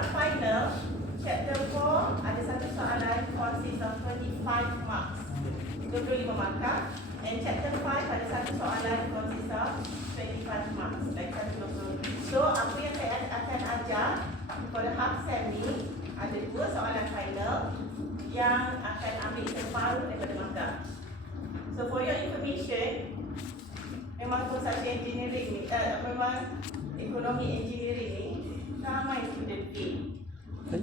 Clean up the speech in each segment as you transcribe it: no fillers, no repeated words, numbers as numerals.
nak final, chapter 4 ada satu soalan consist of 25 marks, 25 markah. And chapter 5 ada satu soalan consist of 25 marks, like 120. So apa yang saya akan ajar pada half sem ni, ada 2 soalan final yang akan ambil separuh daripada markah. So for your information, memang construction engineering ni, memang ekonomi engineering ni ramai student fail.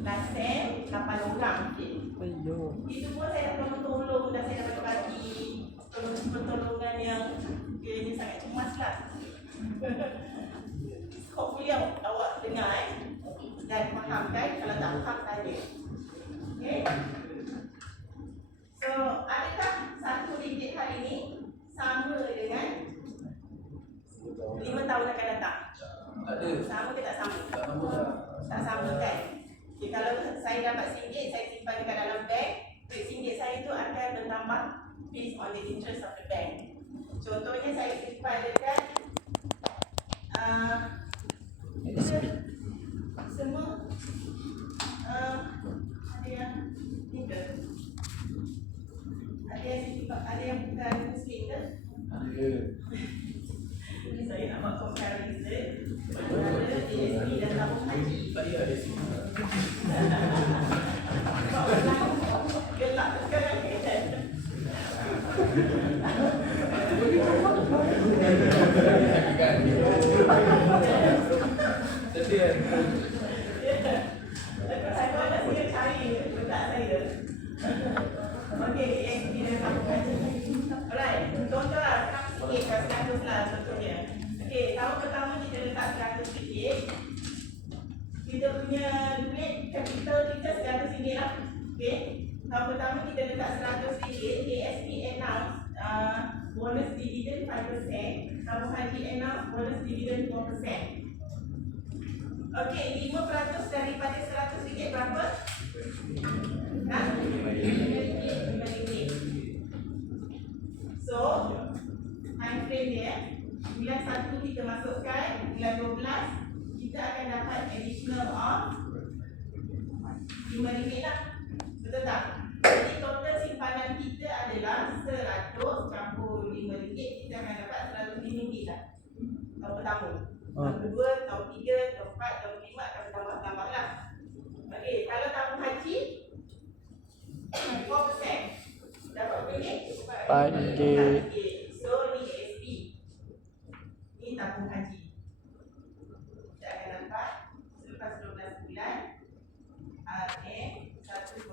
Last sem 8 orang fail. Itu pun saya dapat tolong dan saya dapat bagi pertolongan yang kiranya sangat cemas lah. Hopefully awak dengar dan faham kan. Kalau tak faham tanya. Okay. So adakah RM1 hari ini sama dengan 5 tahun akan datang? Ada. Sama ke tak sama? Tak sama kan? Okay, kalau saya dapat RM1, saya simpan dekat dalam bank, duit RM1 saya tu akan bertambah based on the interest of the bank. Contohnya saya simpan dekat semua ada yang ni ke? Ada yang bukan Muslim ke? Ada. Saya nak buat comparison antara ASP dan tabung haji. Saya ada sini. Gelap sekarang kan? Saya nak saya cari dekat saya. Okey, ASP dan tabung haji. Alright, contohlah sikit $100 lah contohnya. Okey, tahun pertama kita letak $100. Kita punya duit capital kita $100 lah. Okey, tahun pertama kita letak $100. ASP announce bonus dividend 5%, tabung haji announce bonus dividend 4%. Okey, 5% daripada $100 berapa? RM5. So, time frame dia, bulan 1 kita masukkan, bulan 12 kita akan dapat additional of RM5 lah. Betul tak? Jadi total simpanan kita adalah 100 campur RM5, kita akan dapat RM105 lah. Tahun pertama. Tahun kedua, tahun ketiga, tahun keempat, tahun kelima akan bertambah-tambah lah. Okey, kalau tabung haji 4%. Dapat RM5? So ni ASP. Ni tabung haji. Kita akan dapat selepas 12 bulan RM 1.4.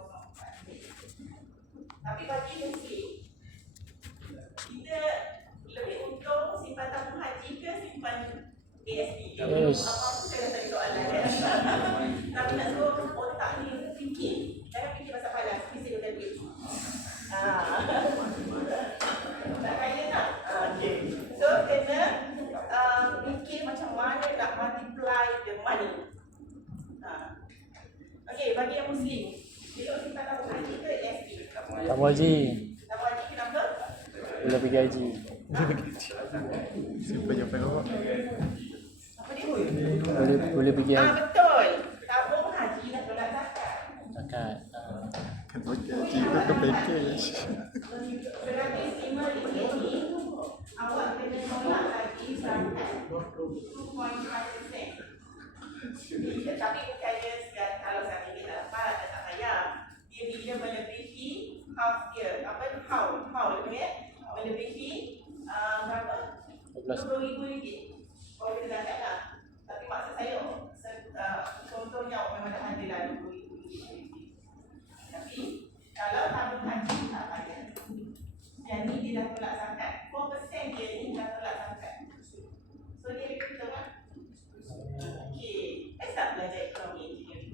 Tapi bagi Muslim, kita lebih untung simpan tabung haji ke simpan ASP? Apa-apa saya tadi soalan kan? Tapi nak suruh otak ni fikir. Jangan fikir pasal panas, fikir dengan duit. Tak kaya tak? Okay. So kena fikir macam mana nak multiply the money. Okay, bagi yang Muslim, elok simpan tabung haji ke ASP? Tabung haji. Tabung haji kenapa? Boleh pergi haji. Simpan je pengen awak. Apa dia? Boleh pergi haji. Betul. Tabung haji dah tolak zakat. Zakat. Kan pakai haji tu ke package. RM105 ni awak kena tolak lagi zakat 2.5%. Tapi bukannya kalau RM1 tak dapat, tak payah. Dia bila melebihi half year, apa haul dia melebihi berapa? RM20,000. Kalau kita zakat lah. Tapi maksud saya contohnya awak memang dah ada lah RM20,000. Tapi kalau tabung haji tak payah. Yang ni dia dah tolak zakat. 4% dia ni dah tolak zakat. So dia lebih betul kan? Okey. Let's start belajar ekonomi engineering.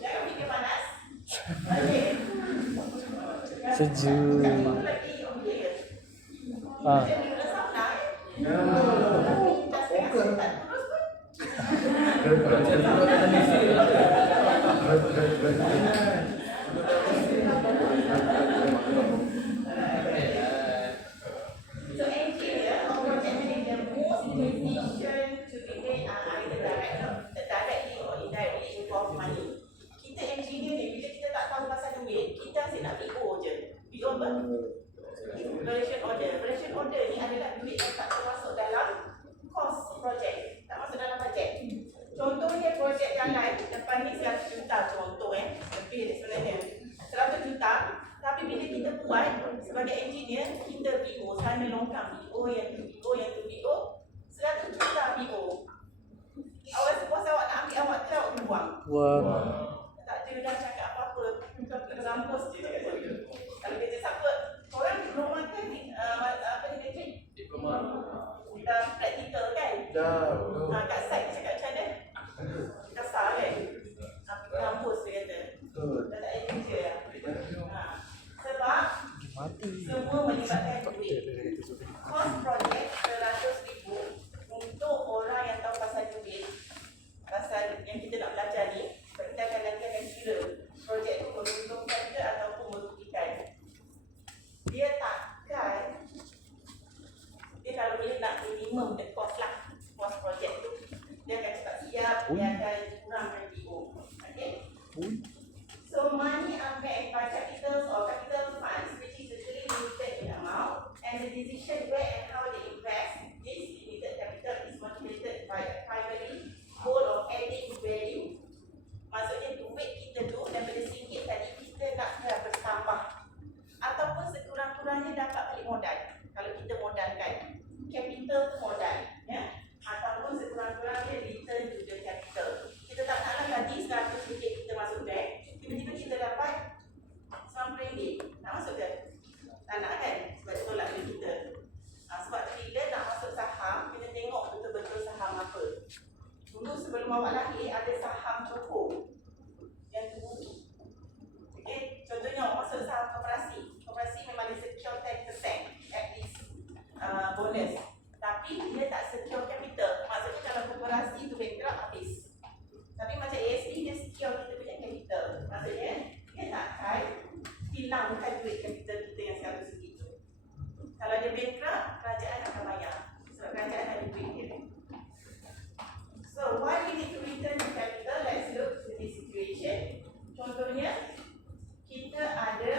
Jangan fikir panas. Okey. Sejuk. Lagi okey ke? Ah. Macam ni dah sauna kan? Dah setengah tak terus pun. So engineer or project manager, most decision to be made are either direct Project engineer, kita VO, sana longkang VO, yang tu VO, yang tu VO, 100 juta VO. Awal sepuas awak nak ambil awak tu, awak kena buang. Wah. Tak ada dah cakap apa-apa, bukan rampus je cakap saya. Kalau kerja siapa, korang diploma kan, apa ni kerja? Diploma. Dah praktikal kan? Dah. Kat site cakap macam mana? Kasar kan? Kampus dia kata. Dah tak ada kerja lah. Sebab Mati. semua melibatkan duit. Kos projek 100,000 untuk orang yang tahu pasal duit, pasal yang kita nak belajar ni. Sebab kita nanti akan kira projek tu menguntungkan ke ataupun merugikan. Dia takkan, dia kalau dia nak minimum the cost lah, cost projek tu, dia akan cepat siap, dia akan kurangkan DO. Okay? So money unbanked by capitals or capital funds, which is usually limited in amount, and the decision where and how they invest this limited capital is motivated by a primary goal of adding value. Maksudnya duit kita tu daripada RM1 tadi kita nak dia bertambah ataupun sekurang-kurangnya dapat balik modal. Kalau kita modalkan capital tu modal, ya, ataupun sekurang-kurangnya return to the capital. Kita tak naklah gaji RM100 kita masuk bank, tiba-tiba kita dapat RM90. Nak masuk ke? Tak nak kan? Sebab itu tolak duit kita. Sebab tu bila nak masuk saham, kena tengok betul-betul saham apa. Dulu sebelum awak lahir ada saham Joko yang tinggi. Okey, contohnya awak masuk saham koperasi. Koperasi memang dia secure 10% at least bonus. Tapi dia tak secure capital. Maksudnya kalau koperasi tu bankrupt habis. Tapi macam ASP dia secure kita punya capital. Maksudnya dia takkan hilangkan duit capital kita yang RM100 tu. Kalau dia bankrupt, kerajaan akan bayar. Sebab kerajaan ada duit dia. So why we need to return to capital? Let's look at this situation. Contohnya, kita ada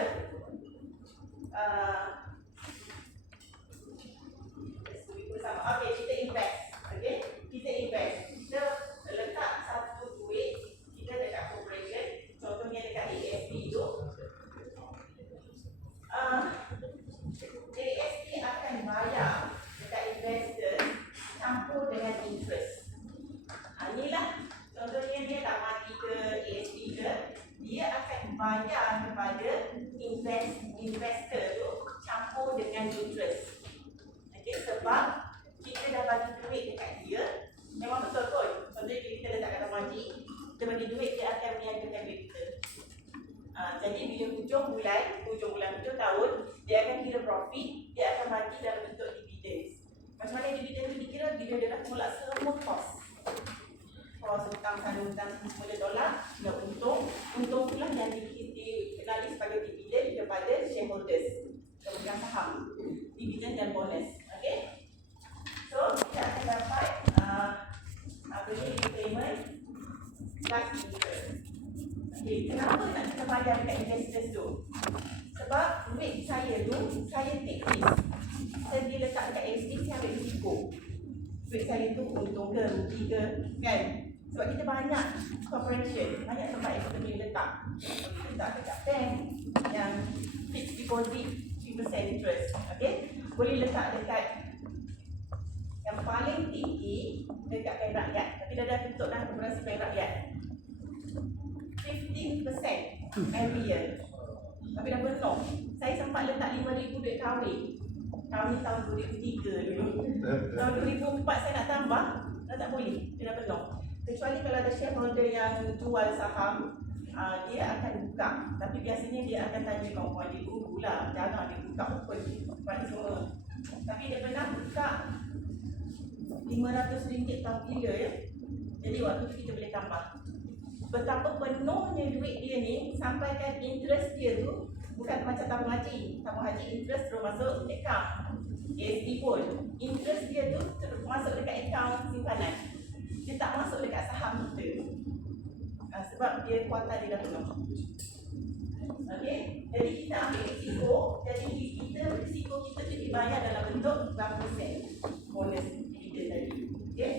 let's do it bersama. Okay, kita invest. Okay, kita invest. Kita letak satu duit kita dekat corporation. Contohnya dekat ASP tu. ASP akan bayar dekat investor campur dengan interest. Inilah contohnya dia tak mati ke ASP ke, dia akan bayar kepada investor tu campur dengan interest. Okay, sebab kita dah bagi duit dekat dia, memang betul kot. Contohnya kita letak kata maji, kita bagi duit, dia akan meniagakan duit kita. Jadi bila hujung tahun, dia akan kira profit, dia akan bagi dalam bentuk dividend. Macam mana dividend itu dikira? Bila dia dah tolak semua cost. Kos hutang sana hutang semula dolar, nak untung itulah yang dikenali sebagai dividen kepada shareholders, pemegang saham, dividen dan bonus. Okay, so kita akan dapat apa ni, repayment plus interest. Okay, kenapa nak kita bayar dekat investors tu? Sebab duit saya tu, saya take risk. Saya dia letak dekat ASP, saya ambil risiko. Duit saya tu untung ke, rugi ke, kan? Sebab kita banyak corporation, banyak tempat yang kita boleh letak. Boleh letak dekat bank yang fixed deposit 3% interest. Okay? Boleh letak dekat yang paling tinggi dekat bank rakyat. Tapi dah ada bentuk dah korporasi bank rakyat. 15% every year. Tapi dah penuh. Saya sempat letak RM5,000 duit kahwin. Kahwin tahun 2003 dulu. Tahun 2004 saya nak tambah, dah tak boleh. Dia dah penuh. Kecuali kalau ada shareholder yang jual saham, dia akan buka. Tapi biasanya dia akan tanya kawan-kawan dia dulu lah. Jangan dia buka open pada semua. Tapi dia pernah buka RM500 tahun bila ya. Jadi waktu tu kita boleh tambah. Betapa penuhnya duit dia ni, sampaikan interest dia tu bukan macam tabung haji. Tabung haji interest terus masuk account. ASP pun interest dia tu terus masuk dekat account simpanan. Dia tak masuk dekat saham kita. Sebab dia kuota dia dah penuh. Okey, jadi kita ambil risiko. Jadi risiko kita tu dibayar dalam bentuk berapa persen bonus dividend tadi. Okey.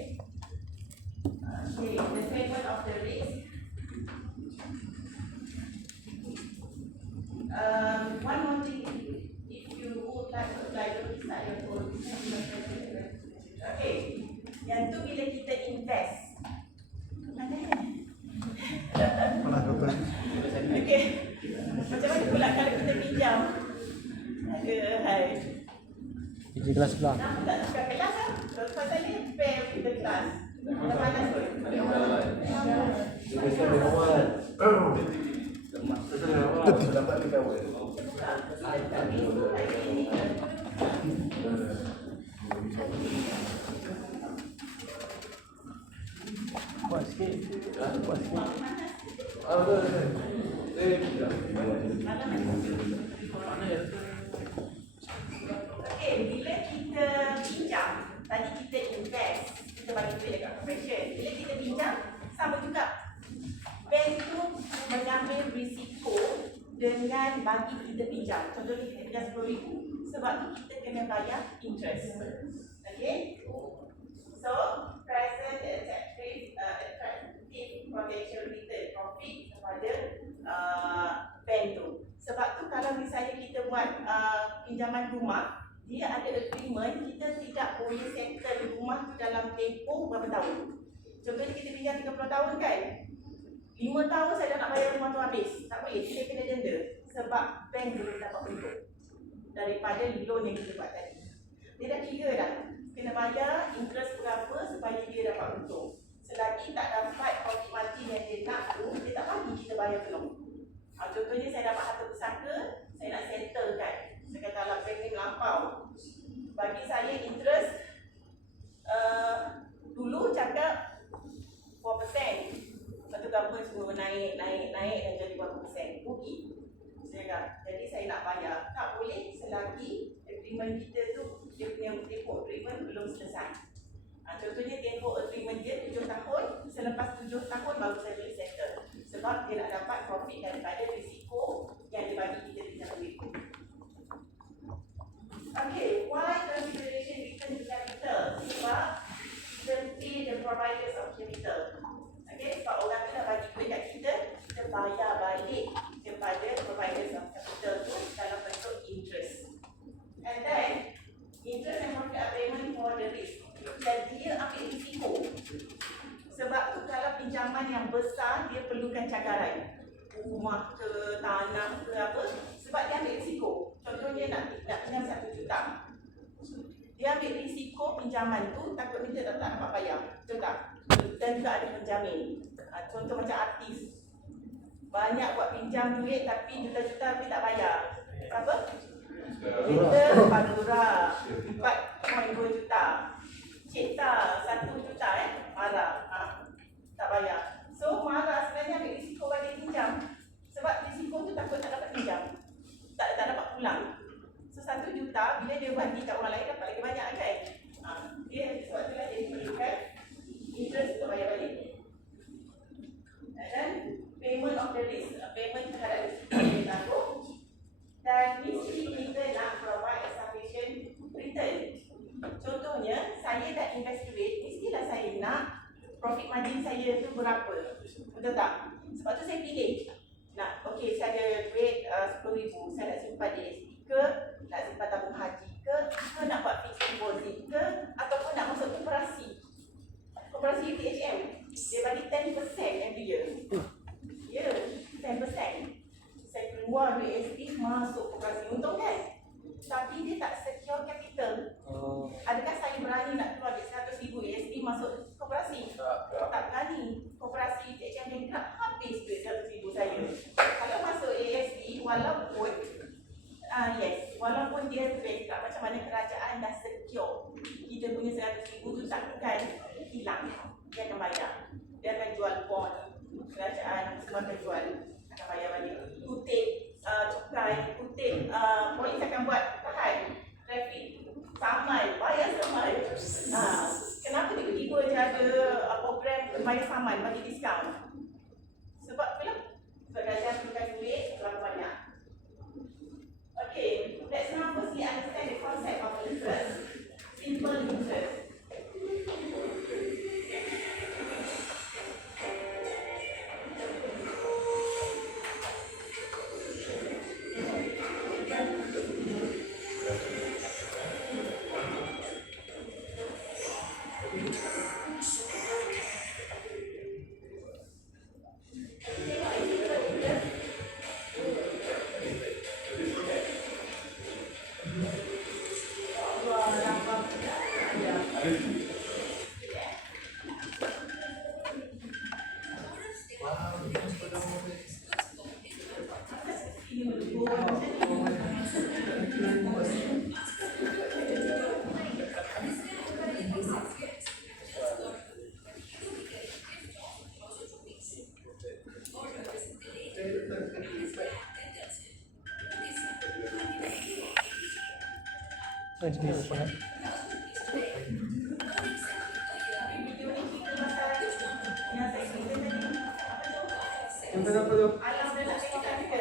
Okay, the statement of the risk. One more thing, if you pinjam. Ada, hai. Kerja kelas sebelah. Kenapa tak tukar kelas lah? Pasal ni pair with the class. Dah panas kot. Ada awal lah. Dia mesti ada awal. Sesuai awal. Lambat kita awal. Buat sikit. Buat sikit. Betul. Okey, bila kita pinjam, tadi kita invest, kita bagi duit dekat corporation. Bila kita pinjam, sama juga. Bank tu mengambil risiko dengan bagi kita pinjam. Contohnya kita pinjam RM10,000. Sebab tu kita kena bayar interest. Okey? So, present attractive potential return profit kepada bank tu. Sebab tu kalau misalnya kita buat pinjaman rumah, dia ada agreement kita tidak boleh settle rumah tu dalam tempoh berapa tahun. Contohnya kita pinjam 30 tahun kan, 5 tahun saya dah nak bayar rumah tu habis. Tak boleh, saya kena denda. Sebab bank boleh dapat untung daripada loan yang kita buat tadi. Dia dah kira dah, kena bayar interest berapa supaya dia dapat untung. Selagi tak dapat profit margin yang dia nak tu, dia tak bagi kita bayar penuh. Contohnya saya dapat harta pusaka, saya nak settle kan. Saya kata alam bank ni melampau. Bagi saya interest dulu cakap 4%. Lepas tu government semua naik dan jadi berapa persen. Rugi. Saya cakap, jadi saya nak bayar. Tak boleh selagi agreement kita tu, dia punya tempoh agreement belum selesai. Contohnya tempoh agreement dia 7 tahun, selepas 7 tahun baru saya boleh settle. Sebab dia nak dapat profit daripada risiko yang dia bagi kita pinjam duit. Okay, why consideration return to capital? Sebab pay the providers of capital. Okay, sebab orang tu dah bagi duit kat kita, kita bayar balik kepada providers of capital tu dalam bentuk interest. And then, interest and profit payment for the risk. Dan dia ambil risiko. Sebab tu kalau pinjaman yang besar, dia perlukan cakaran. Rumah ke, tanah ke apa. Sebab dia ambil risiko. Contohnya nak pinjam 1 juta. Dia ambil risiko pinjaman tu, takut minta tak dapat bayar. Betul tak? Dan juga ada penjamin. Contoh macam artis. Banyak buat pinjam duit tapi juta-juta tapi tak bayar. Apa? Kita Pandora 4.2 juta. Cipta 1 juta marah. Tak bayar. So marah sebenarnya ambil risiko bagi pinjam. Sebab risiko tu takut tak dapat pinjam. Tak dapat pulang. So 1 juta bila dia bagi kat orang lain dapat lagi banyak kan? Dia sebab itulah dia perlukan interest untuk bayar balik. Dan payment of the risk, payment terhadap risiko yang ditanggung. Dan mesti kita nak provide a sufficient return. Contohnya, saya dah invest duit, mestilah saya nak profit margin saya tu berapa. Betul tak? Sebab tu saya pilih. Nak, okey, saya ada duit RM10,000, saya nak simpan di SB ke, nak simpan tabung haji ke nak buat fixed deposit ke, ataupun nak masuk koperasi. Koperasi UTHM, dia bagi 10% every year. Ya, 10%. Saya keluar duit SB, masuk koperasi, untung kan? Tapi dia tak secure capital. Adakah saya berani nak keluar duit RM100,000 ASB masuk koperasi? Tak berani. Koperasi UTHM yang nak habis duit RM100,000 saya. Kalau masuk ASB, walaupun walaupun dia backup macam mana kerajaan dah secure kita punya RM100,000 tu takkan hilang. Dia akan bayar. Dia akan jual bond. Kerajaan semua akan jual, akan bayar balik. Kutip cukai, kutip polis akan buat tahan trafik. Saman, bayar saman. Kenapa tiba-tiba je ada program bayar saman, bagi diskaun? Sebab apa? Sebab kerajaan perlukan duit terlalu banyak. Okay, let's now firstly understand the concept of interest. Simple interest. jenis ya. Tapi video ni cerita pasal yang saya cerita tadi. Apa tu? Apa tu? Alam dah nak tengok kan dia.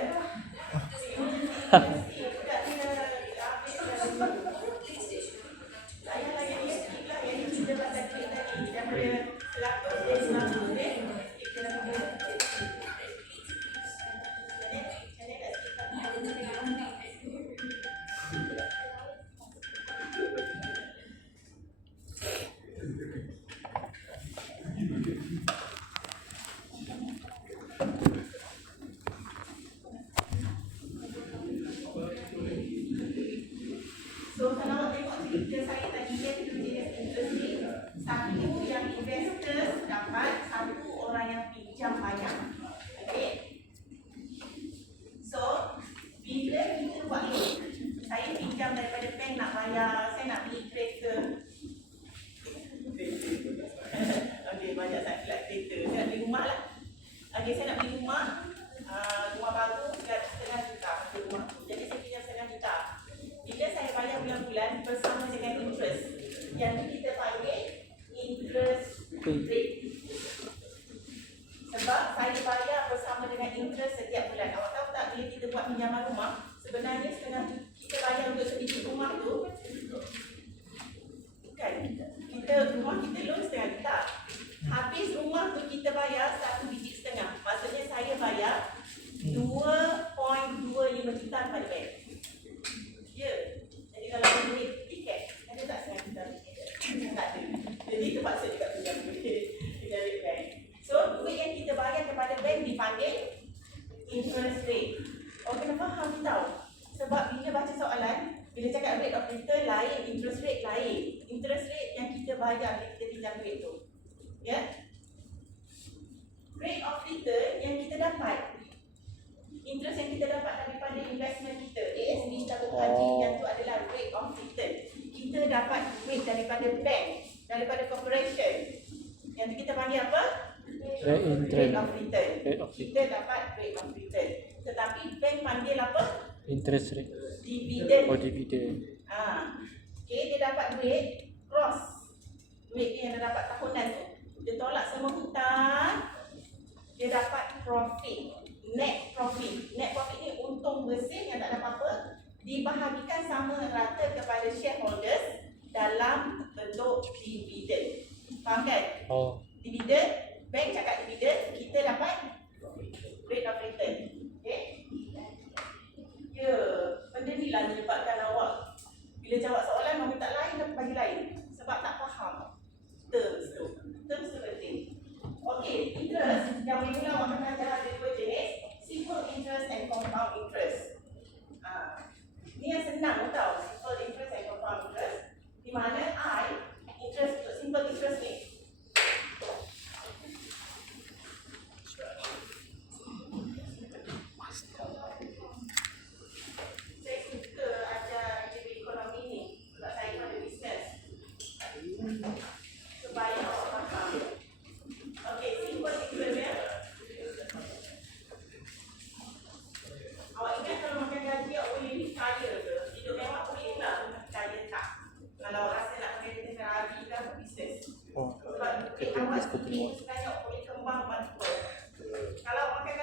Layan-layan dia sikit lah yang cerita pasal duit tadi. Daripada 100 dia 90 dia. Kita nak kena. So kalau awak tengok cerita saya tadi dia tu jenis interest rate. Satu yang investors dapat, satu orang yang pinjam banyak. Okay. So bila kita buat loan, saya pinjam daripada bank nak bayar, saya nak beli kereta. Okay, banyak sangat kelak kereta. Saya nak beli rumah lah. Okay, saya nak beli rumah. Rumah baru 1,5 juta untuk rumah tu. Jadi saya pinjam 1,5 juta. Bila saya bayar bulan-bulan bersama dengan interest, yang kita panggil interest rate. Sebab saya bayar bersama dengan interest setiap bulan. Awak tahu tak bila kita buat pinjaman rumah, sebenarnya setengah kita bayar untuk sebiji rumah tu. Kan? Rumah kita loan 1,5 juta. Habis rumah tu kita bayar 1 biji setengah. Maksudnya saya bayar 2.25 juta pada bank. Ya. Jadi kalau duit tiket, ada tak 1,5 juta tiket? Tak ada. Jadi terpaksa juga pinjam duit dari bank. So duit yang kita bayar kepada bank dipanggil interest rate. Oh, kenapa hang tahu? Sebab bila baca soalan, bila cakap rate of return lain, interest rate lain. Interest rate yang kita bayar bila kita pinjam duit tu. Ya? Rate of return yang kita dapat. Interest yang kita dapat daripada investment kita. ASB tabung haji yang tu adalah rate of return. Kita dapat duit daripada bank, daripada corporation. Yang tu kita panggil apa? Rate of return. Kita dapat rate of return. Tetapi bank panggil apa? Interest rate. Dividend. Oh, dividend. Okay, dia dapat duit gross. Duit yang dia dapat tahunan tu. Dia tolak semua hutang. Dia dapat profit. Net profit. Net profit ni untung bersih yang tak ada apa-apa. Dibahagikan sama rata kepada shareholders dalam bentuk dividen. Faham kan? Oh. Dividen, bank cakap dividen, kita dapat rate of return. Okay? Ya, benda ni lah menyebabkan awak bila jawab soalan orang tak lain dan bagi lain. Sebab tak faham terms tu. Terms tu penting. Okey, interest yang mula awak akan ajar ada dua jenis, simple interest and compound interest. Ni yang senang tau, simple interest and compound interest. Di mana interest untuk simple interest ni. Saya suka ajar aktiviti ekonomi ni sebab saya pada bisnes. Supaya awak faham. Okey, simple interest ya. Awak ingat kalau makan gaji awak boleh hidup kaya ke? Hidup mewah boleh tak? Kaya tak? Kalau rasa nak pakai kereta Ferrari kan bisnes. Sebab duit awak sendiri sebenarnya awak boleh kembang manfaat. Kalau awak makan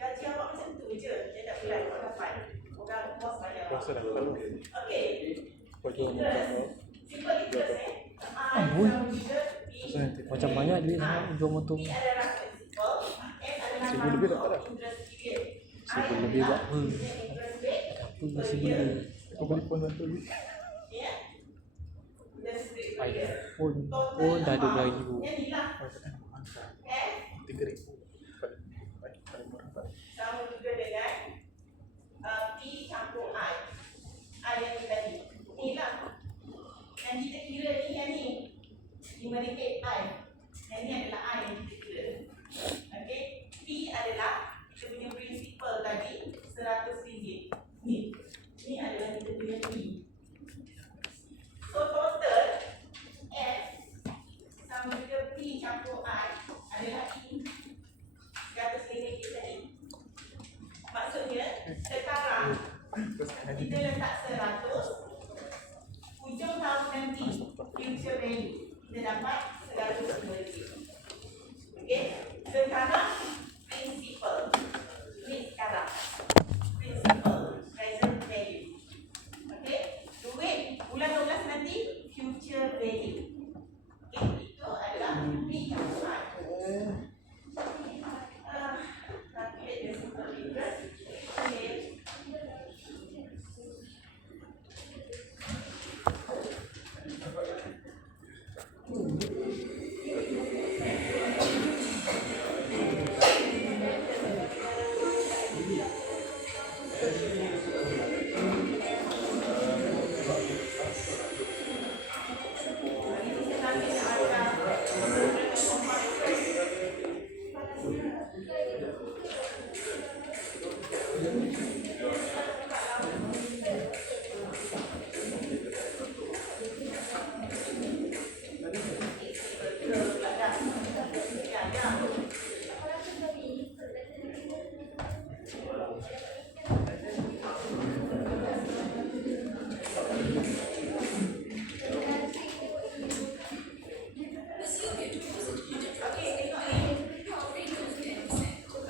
gaji awak macam tu je. Tiap bulan awak dapat. Orang bos bayar. Okey. Interest. Simple interest Macam banyak duit sangat jual motor. Ini adalah principal. Seribu lebih dapat dah. Seribu lebih buat apa? Apa masih beli? Kau beli phone satu lagi. iPhone pun dah 12,000. RM3,000. Sama juga dengan P campur I. I yang ni tadi. Ni lah. Yang kita kira ni yang ni. RM5 I. Yang ni adalah I yang kita kira. Okey. P adalah kita punya principal tadi RM100. Ni adalah kita punya P. So total F sama juga P campur I adalah E. RM100 tadi. Maksudnya sekarang kita letak 100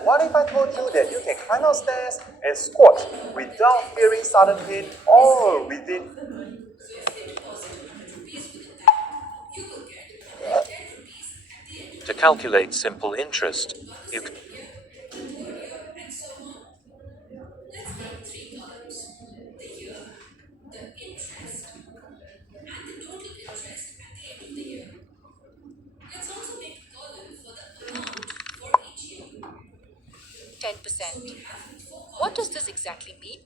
What if I told you that you can climb upstairs and squat without fearing sudden pain or within? To calculate simple interest, you can What does this exactly mean?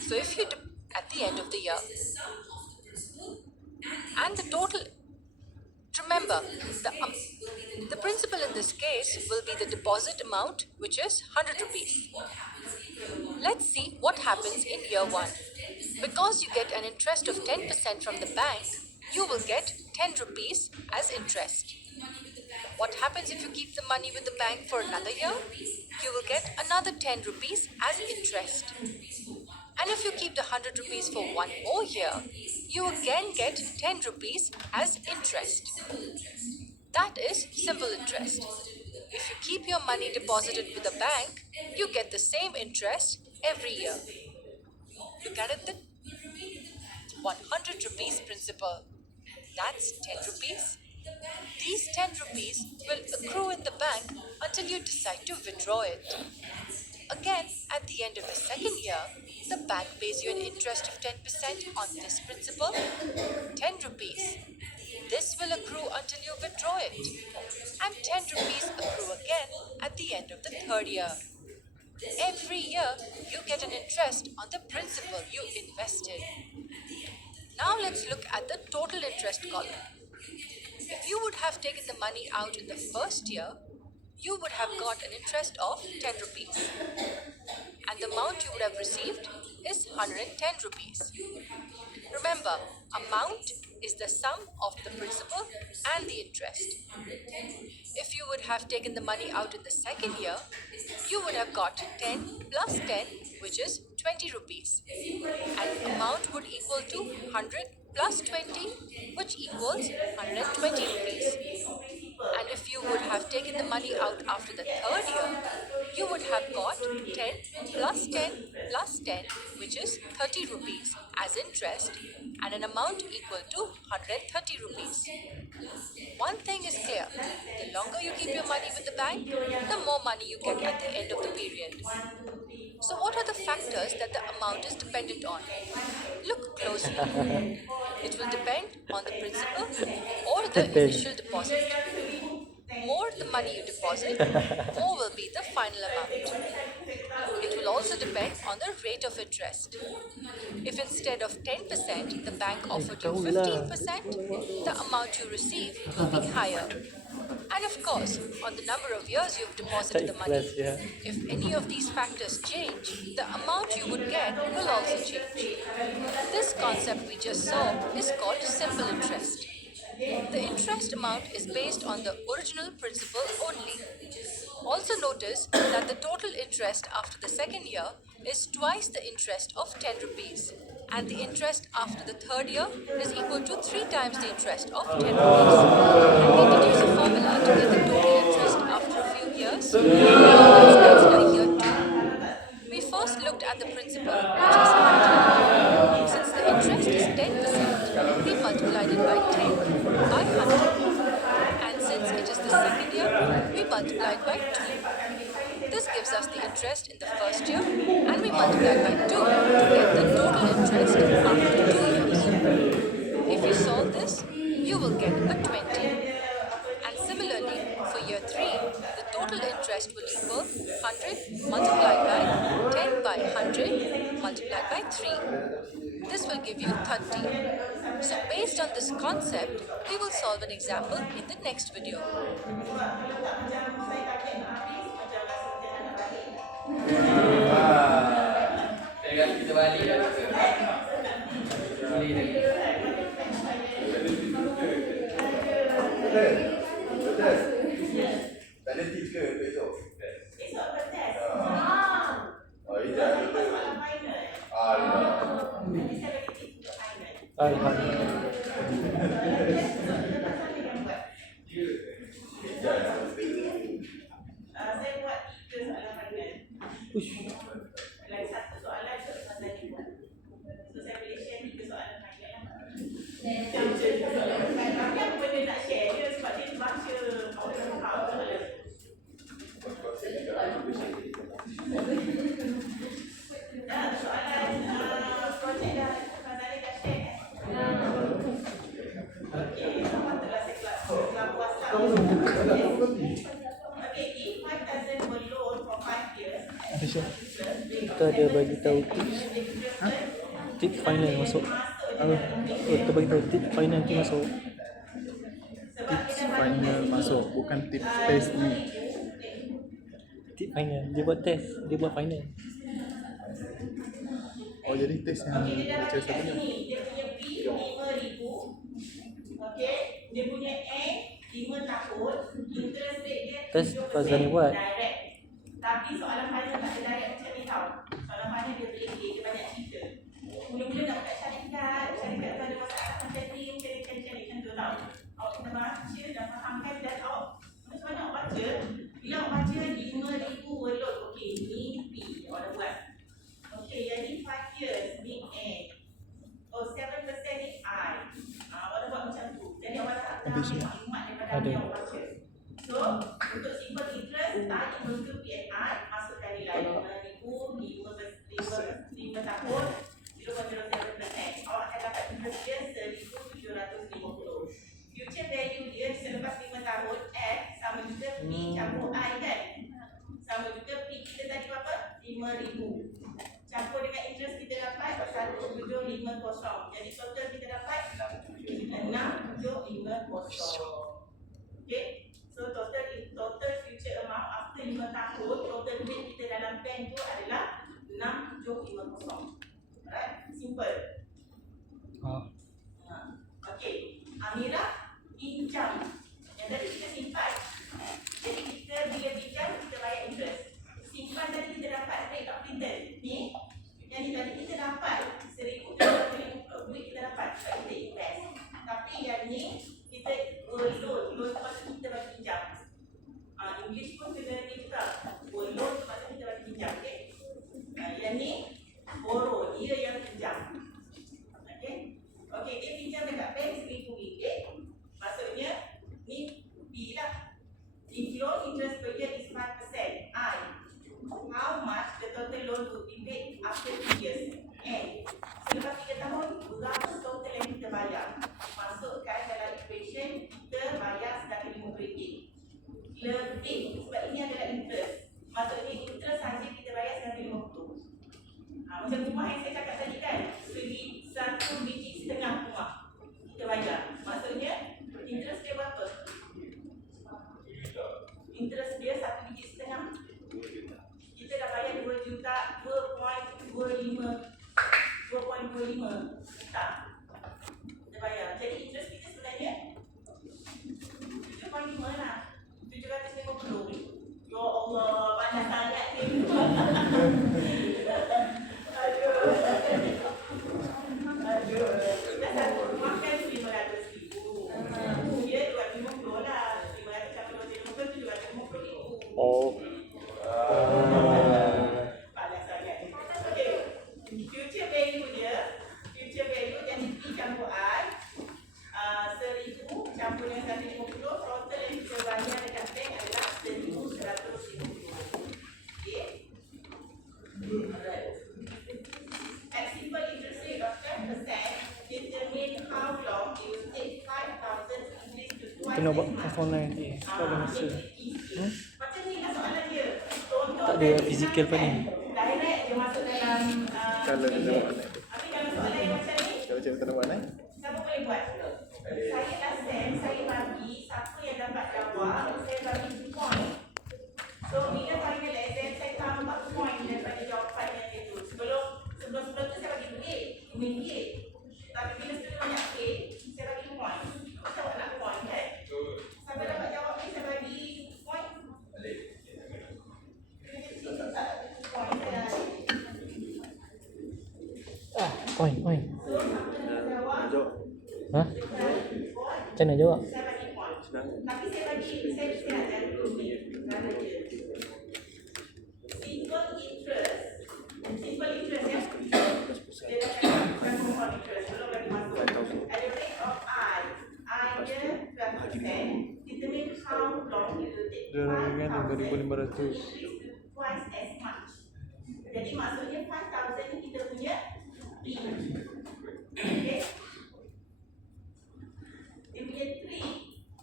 So if you at the end of the year and the total, remember the principal in this case will be the deposit amount, which is 100 rupees. Let's see what happens in year 1. Because you get an interest of 10% from the bank, you will get 10 rupees as interest. What happens if you keep the money with the bank for another year? You will get another 10 rupees as interest. And if you keep the 100 rupees for one more year, you again get 10 rupees as interest. That is simple interest. If you keep your money deposited with a bank, you get the same interest every year. Look at it then. 100 rupees principal. That's 10 rupees. These 10 rupees will accrue in the bank until you decide to withdraw it. Again, at the end of the second year, the bank pays you an interest of 10% on this principal, 10 rupees. This will accrue until you withdraw it. And 10 rupees accrue again at the end of the third year. Every year, you get an interest on the principal you invested. Now let's look at the total interest column. If you would have taken the money out in the first year, you would have got an interest of 10 rupees. And the amount you would have received is 110 rupees. Remember, amount is the sum of the principal and the interest. If you would have taken the money out in the second year, you would have got 10 plus 10, which is 20 rupees. And amount would equal to 100 plus 20, which equals 120 rupees. And if you would have taken the money out after the third year, you would have got 10 plus 10 plus 10, which is 30 rupees as interest, and an amount equal to 130 rupees. One thing is clear, the longer you keep your money with the bank, the more money you get at the end of the period. So what are the factors that the amount is dependent on? Look closely. It will depend on the principal or the initial deposit. More the money you deposit, more will be the final amount. It will also depend on the rate of interest. If instead of 10%, the bank offered you 15%, the amount you receive will be higher. And of course, on the number of years you've deposited the money. If any of these factors change, the amount you would get will also change. This concept we just saw is called simple interest. The interest amount is based on the original principal only. Also notice that the total interest after the second year is twice the interest of 10 rupees. And the interest after the third year is equal to 3 times the interest of 10 rupees. And we deduce a formula to get the total interest after a few years. Let's consider year 2. We first looked at the principal, which is 100. Since the interest is 10%, we multiplied it by 10 by 100. And since it is the second year, we multiplied by 2. This gives us the interest in the first year, and we multiply by 2 to get the total interest after 2 years. If you solve this, you will get a 20. And similarly, for year 3, the total interest will equal 100 multiplied by 10 by 100 multiplied by 3. This will give you 30. So based on this concept, we will solve an example in the next video. Kita balik dah. Boleh dah. Betul. Tak ada tips ke besok? Esok ada test. Oh, iya. Allah. Nanti saya bagi tips untuk final. Alhamdulillah. Saya buat Aisyah. Kita ada bagi tahu tips. Tip final masuk. Kita bagi tahu tip final nanti masuk. Tips final masuk, bukan tips test ni. Tip final. Dia buat test. Dia buat final. Oh jadi test yang baca satunya. Dia punya B 5,000. Okey, dia punya A 5 tahun, interest rate dia Test 7% Fazal ni buat. direct. Tapi soalan final tak ada direct macam ni tau. Soalan final dia berbeza, dia banyak cerita. Mula-mula nak buka syarikat tu ada masalah macam ni, macam tu tau. Awak kena baca dan fahamkan dan awak macam mana awak baca. Bila awak baca 5,000 workload, okey, ni B, awak dah buat. Okey, yang ni 5 years, ni A. Oh, 7% ni I. Awak dah buat macam tu. Jadi awak tak Habis tahu ni. maklumat daripada Ada. apa yang awak baca. So, untuk simple interest, I equal to PNI, masukkan nilai 5,000, 5 tahun, 0.07%. Awak akan dapat interest dia 1,750. Future value dia selepas 5 tahun, F sama juga P campur I kan? Sama juga P kita tadi berapa? 5,000. Campur dengan interest kita dapat 1,750. Jadi total kita dapat 6,750. Okay. So total future amount after 5 tahun, total duit kita dalam bank tu adalah 6,750. Alright, simple. Okay, Amira pinjam. Yang tadi kita simpan. Jadi kita bila pinjam kita bayar interest. Simpan tadi kita dapat rate of return. Ni yang ni tadi kita dapat 1,250 duit kita dapat sebab kita invest. Tapi yang ni kita loan tu maksud kita bagi pinjam. English pun kena ni juga. Loan tu maksud kita bagi pinjam, okey. Yang ni borrow, dia yang pinjam. Okey. Okey, dia pinjam dekat bank RM1,000. Maksudnya ni B lah. Inflow interest per year is 5%. I. How much the total loan would be paid after 2 years? And selepas 3 tahun, berapa total yang kita bayar? Masukkan dalam equation, kita bayar sedangkan RM50. Lebih, sebab ini adalah interest. Maksudnya interest saja kita bayar sedangkan RM50. Macam rumah yang saya cakap tadi kan, 1 biji setengah rumah kita bayar. Maksudnya interest dia berapa? Interest dia 1 biji setengah. Kita dah bayar 2 juta, 2.25 juta kita bayar. Jadi interest kita sebenarnya 7.5 lah, 750. Ya Allah, panas sangat ni. Aduh. Dah satu rumah kan 500,000. Dia 250 lah. 500 campur 250 tu 250,000. Oh. Panas sangat ni. Okey. Future value dia jadi P campur I. 1,000 campur dengan 150, total yang kita bayar dekat bank adalah 1,150. Okey. Alright. At simple interest rate of 10%, determine how long it will take 5,000 to increase to twice Kena buat as much. phone lain nanti. Sebab ada masa. Macam ni lah soalan dia. Contoh Tak ada tadi fizikal pun ni. direct dia masuk dalam Kalau dia tak dapat naik. tapi kalau soalan yang macam ni, Kalau cikgu tak dapat naik. siapa boleh buat? Saya dah send, saya bagi siapa yang dapat jawab, saya bagi point. So bila final exam, saya tambah point daripada jawapan yang dia tu. Sebelum tu saya bagi duit, RM1. Tapi bila student banyak A, saya bagi point. Macam awak nak point kan? Siapa dapat jawab ni, saya bagi point. Point saya. Oi. So siapa nak jawab? Ha? Macam mana jawab? Saya bagi point. Tapi saya nak jalan dulu ni. Cara dia. Simple interest ya. Dia dah cakap compound interest. Belum lagi masuk. At the rate of I dia 12%. Determine how long it will take. Dia kan 2,500. Increase to twice as much. Jadi maksudnya 5,000 ni kita punya P. Okay. Dia punya tree,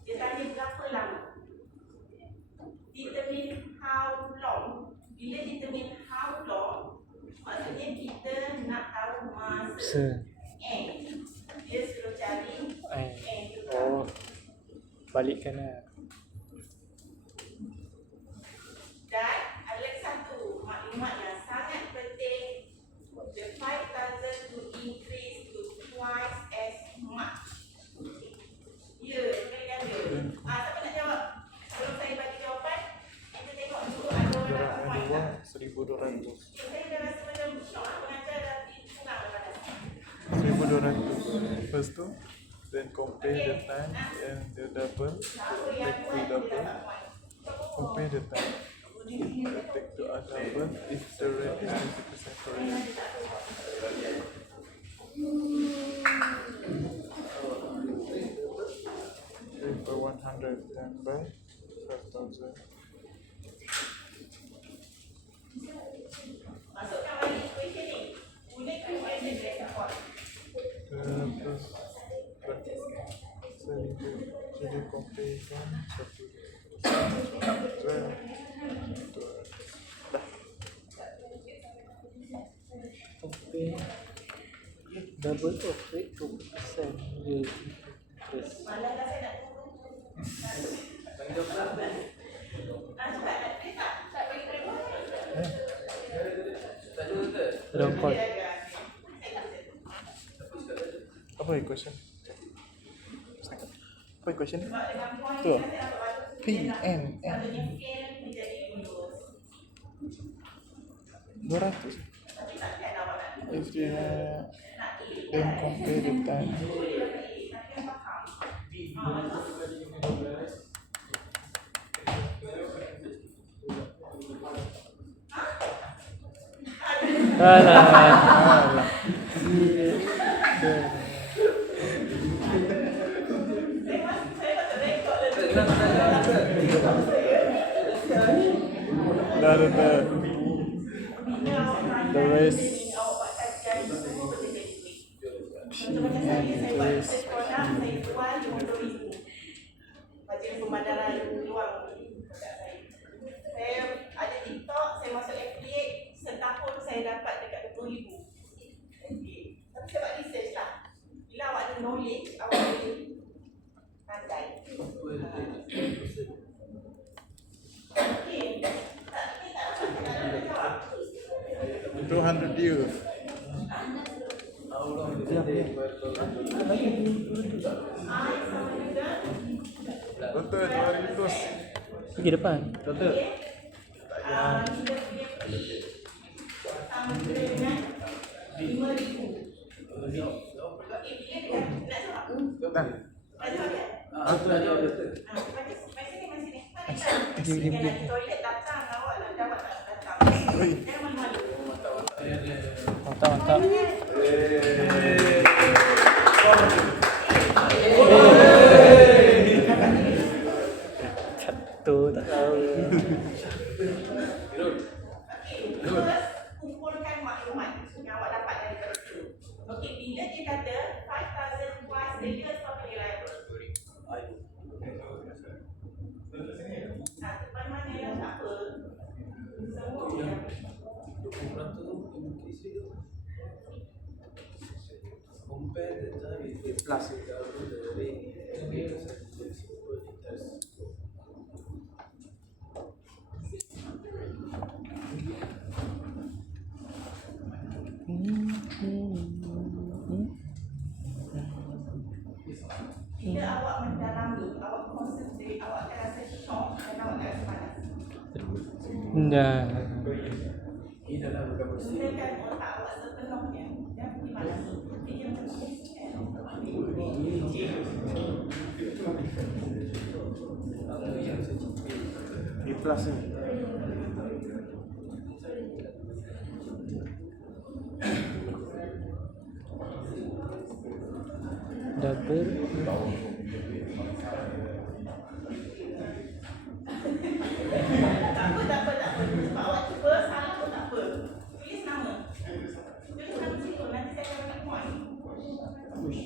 dia tanya berapa lama. Determine how long. Bila determine how Maksudnya kita nak tahu masa Se. N. Dia suruh cari N. N tu. Oh. Balikkan lah. Dan ada lagi satu maklumat yang sangat penting. The 5,000 to increase to twice as much. Ya, kali ganda. Siapa nak jawab? Sebelum saya bagi jawapan, kita tengok dulu ada orang dapat point tak? 1,200. Saya dah rasa macam syok pengajar dah kurang daripada 1,200. First tu, then compare the time and the double, take to double, compare the time, take to a double if the rate is 20% correct. For 100 then by 5,000. masukkan balik equation ni. Gunakan equation dia support. Terus jadi comparison satu Okay. Double of rate 20% dia interest. Malah dah saya nak tunggu. Cepat nak dia tak bagi terima. Wrong call. apa equation? Apa equation? Sebab dengan point Tu. ni saya dapat bagus. P N Satunya fail menjadi lulus. 200. Tapi tak kan awak nak tunggu. If dia Nak klik then compare the time. boleh bagi. Tapi yang faham. Alah. The rest Contohnya saya buat research produk, saya jual RM50,000. Macam pemandaran luar produk saya. Saya ada TikTok, saya masuk affiliate, setahun saya dapat dekat RM20,000. Tapi saya buat research lah. Bila awak ada knowledge, awak boleh pandai. Okay. Tak ada jawab. 200 year. Betul 200. Pergi depan. Kita punya sama dengan RM5,000. Okey, bila dia nak jawab? Dah. Nak jawab kan? Mari sini. Pergi. Nak pergi toilet datang, awak nak jawab tak datang. Jangan malu-malu. Mantap. Jatuh tak tahu. Terus kumpulkan maklumat yang awak dapat daripada situ. Okey, bila dia kata 5,000 twice the years of reliable. Mana yang tak apa. Semua yang bila awak mendalami, awak concentrate, awak akan rasa shock dan awak akan rasa panas. Dah. Gunakan otak awak sepenuhnya. Dan pergi mana? Fikir macam Ni plus ni. Double. Tak apa. Sebab awak cuba, salah pun tak apa. Tulis nama. Situ, nanti saya akan bagi point.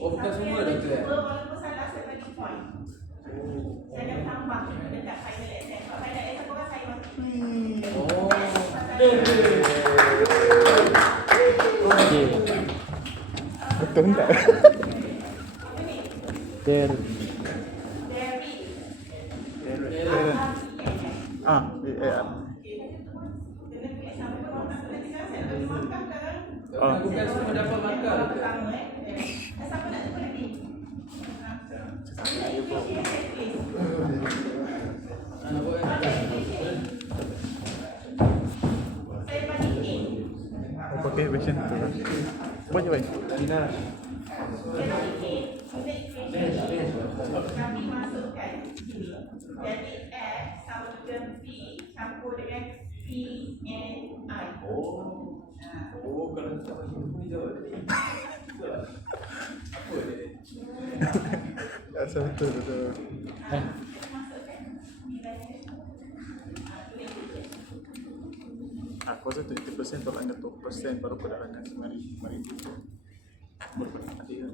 Bukan semua dah tu Cuba, walaupun salah, saya bagi point. Saya akan tambah dekat final exam. Sebab final exam korang saya masuk. Oh. Betul tak? There. Ah, Kena tulis sama orang tak kena tinggal saya nak bagi makan kan. Ah. Bukan semua dapat markah. Pertama siapa nak jumpa lagi? Saya bagi A. Pakai version tu lah. Buat je baik. Kami masukkan sini. Jadi F sama dengan P campur dengan P and I. Oh, kalau tak bagi ni jawab. Apa dia? Asal betul. Aku rasa 20% tolak dengan 20% baru perdagangan 9,000. Berpengaruh. Ini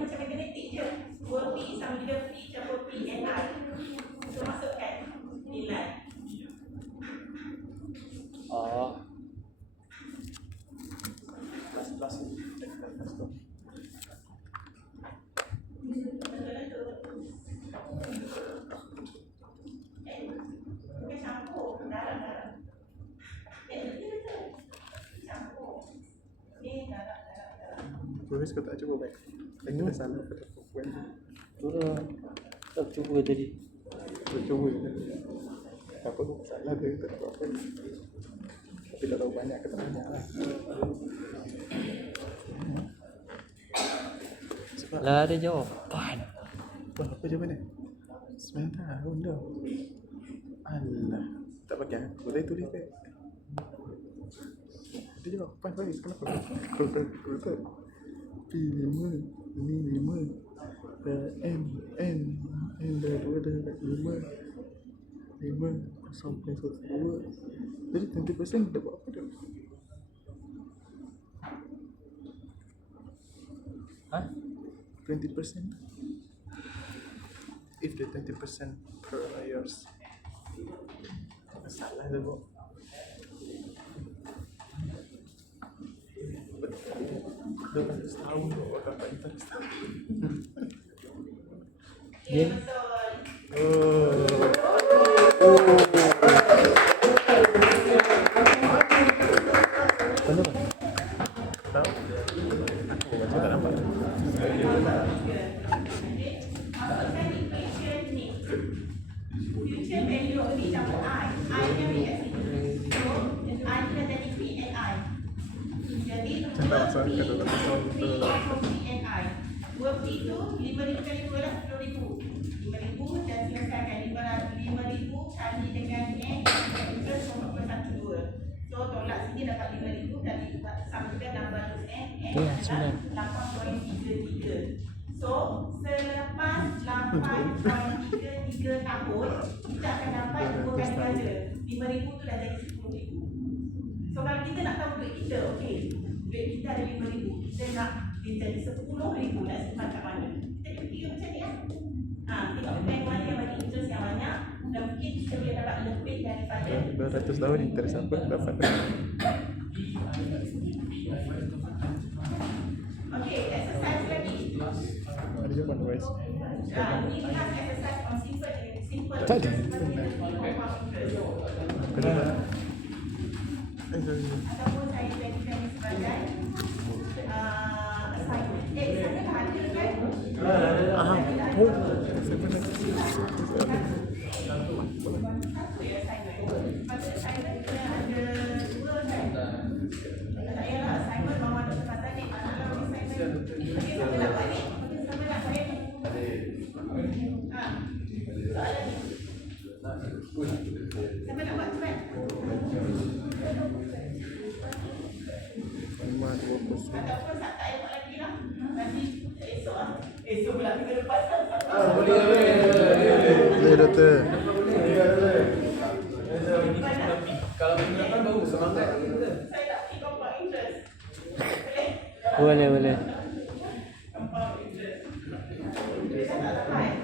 macam matematik je. 2P sama dengan P campur P and I. So masukkan nilai. Last tu. Bukan campur, dalam. Campur. Ni dalam. Terus kau tak cuba baik. Lagi dah salah pada perempuan. Tu lah. Tak cuba tadi. Kau cuba je. Apa tu? Salah dia tak dapat apa. Tapi tak tahu banyak ke tak banyak lah. Sebab Lah ada jawapan. apa jawapan dia? 9 tahun dah. Alah. Tak pakai aku dah tulis kan. Dia jawapan baik. Kenapa? Kau tak. P5. Ni 5. N dah 2 dah 5 sampai 1 2. Jadi 20% dapat apa dah? Ha? 20%. If the 20% per years. Salah dah buat. Dah setahun buat dapat interest. Ya, betul. Mana apa? Tahu? Aku baca tak nampak. Masukkan equation ni. Future value ni campur I. I nya ambil kat sini. So, I nya jadi P and I. Jadi, Macam tak masuk 2P kat dalam tahun P campur P and I. 2P tu 5,000 kali 2 lah 10,000. 5,000 dan silakan 5,000 kali dengan N equal 41,2. So, tolak sini dapat 5,000 dan sama dengan 600 N adalah 8.33. So, selepas 8.33 tahun, kita akan dapat 2 kali ganda. 5,000 tu dah jadi 10,000. So, kalau kita nak tahu duit kita, okey, duit kita ada 5,000, kita nak dia jadi 10,000, nak simpan kat mana? Kita kena fikir macam ni lah. Tengok bank mana yang bagi interest yang banyak, dan mungkin kita boleh dapat lebih daripada 200 tahun interest apa dapat. okey, exercise lagi. Ada jawapan guys. Ini kelas exercise on simple Tak ada. Kenapa? ataupun saya jadikan ini sebagai assignment. Sana dah ada kan? Satu ya assignment. Pada assignment kita ada 2 kan? Tak payahlah assignment bawa ada kesempatan ni. Kalau assignment, okey, siapa nak buat ni? Siapa nak buat ni? Soalan ni. Siapa nak buat cepat? 5-20%. Ataupun tak payah buat lagi lah. Nanti esok lah. Esok pula minggu depan. Boleh doktor. Kalau minggu depan baru semangat. Saya tak pergi compound interest. Boleh. Compound interest. Saya tak dapat.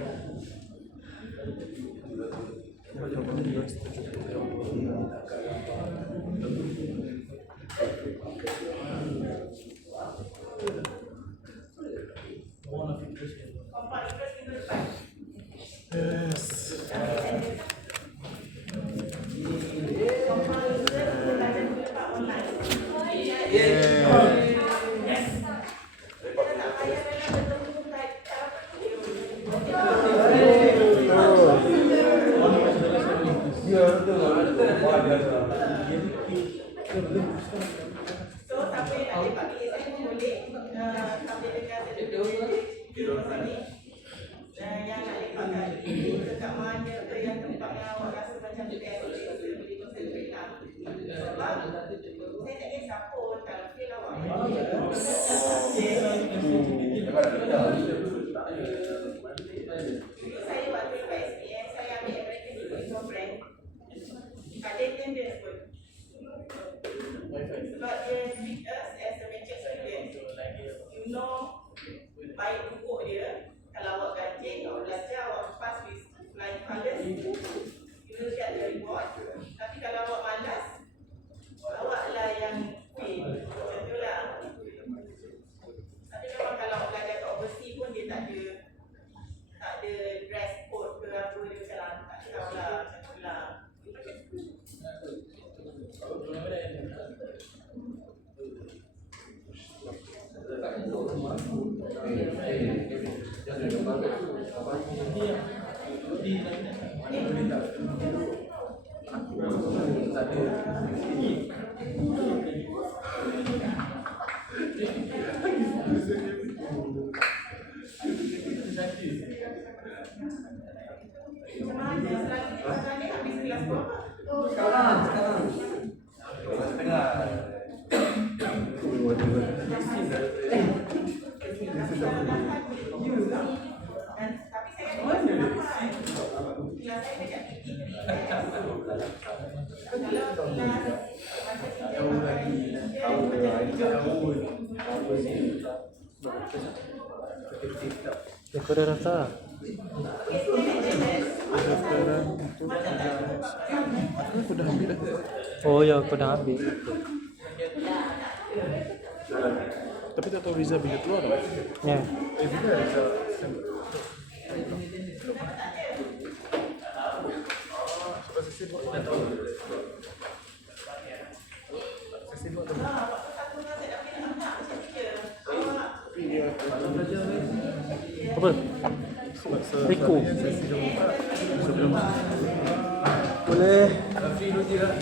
So siapa yang nak lepak bilik saya pun boleh sambil dengar saya di rumah sini. Yang nak lepak kat bilik ke kat mana ke yang tempat yang awak rasa macam best, boleh concentrate lah. Sebab saya tak kisah pun kalau feel awak saya waktu lepas SPM, saya ambil American English Program. Tak ada attendance pun. Sebab dia treat us as a mature student. You know baik buruk dia. Kalau awak rajin, awak belajar, awak pass with flying colours, you will get the reward. Tapi kalau awak malas, awaklah yang fail. Macam tu lah. Tapi memang kalau awak belajar kat overseas pun dia tak ada dress code ke apa, dia macam lantak kau lah, macam tu lah. Macam mana selalunya habis kelas berapa? Tapi saya ada kelas 8. Kelas saya dekat PT3. Kalau kelas masa kita Kau dah daftar? Pendaftaran untuk aku dah ambil dah. Oh ya, kau dah ambil. Tapi tak tahu result bila keluar tak? Ya. Bila result September? Sebab sesi buat tak tahu. Sesi buat tak tahu. Apa? Riko. Sesi 24 sebelum Boleh. Akan keluar.